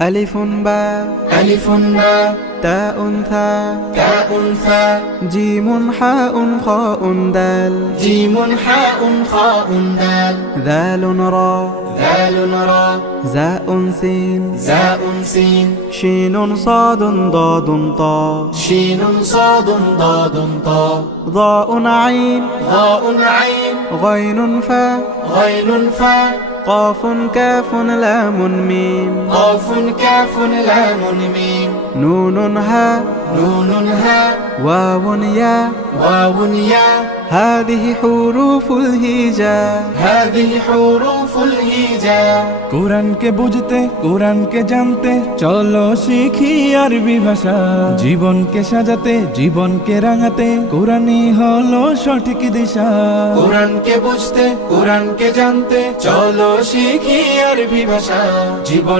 ألف باء ألف باء تاء ثاء تاء ثاء جيم حاء خاء دال جيم حاء خاء دال ذال راء ذال راء زاء سين زاء سين شين صاد ضاد طاء شين صاد ضاد طاء ضاء عين ضاء عين غين فاء غين فاء قاف كاف لام ميم قاف كاف لام ميم نون هاء نون هاء واو ياء واو ياء هذه حروف الهجاء هذه حروف الهجاء কোরআনকে বুঝতে কোরআনকে জানতে চলো শিখি আরবি ভাষা জীবনকে সাজাতে জীবনকে রাঙাতে কোরআনই হলো সঠিক দিশা কোরআনকে বুঝতে কোরআনকে জানতে চলো শিখি আরবি ভাষা জীবন